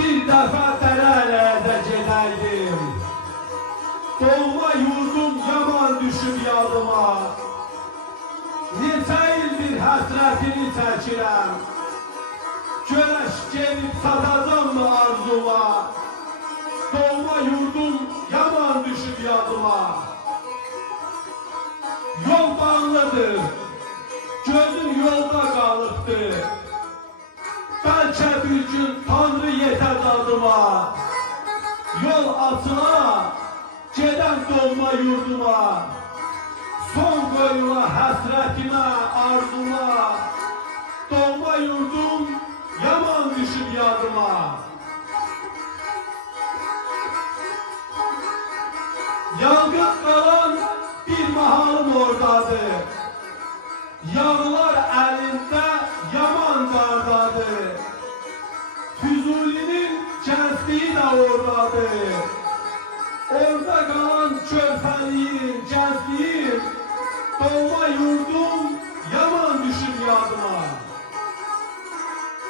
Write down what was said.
bir defa derelerde gedəydim. Doğma yurdum yaman düşüb yadıma. Neçə ildir həsrətini çəkirəm. Görəş gelib satacam mı arzuma? Doğma yurdum yaman düşüb yadıma. Yol bağlıdır, gözüm yolda qalıbdır. Bəlkə bir gün Tanrı yetər dadıma. Yol açıla, gedən doğma yurduma. Son qoyula həsrətimə, arzuma. Doğma yurdum yaman düşüb yadıma. Yalqız qalan bir mahalım oradadır. Yağlar əlində yaman qardadır. Füzulinin gəncliyi də oradadır. Orada qalan körpəliyim, gəncliyim, doğma yurdum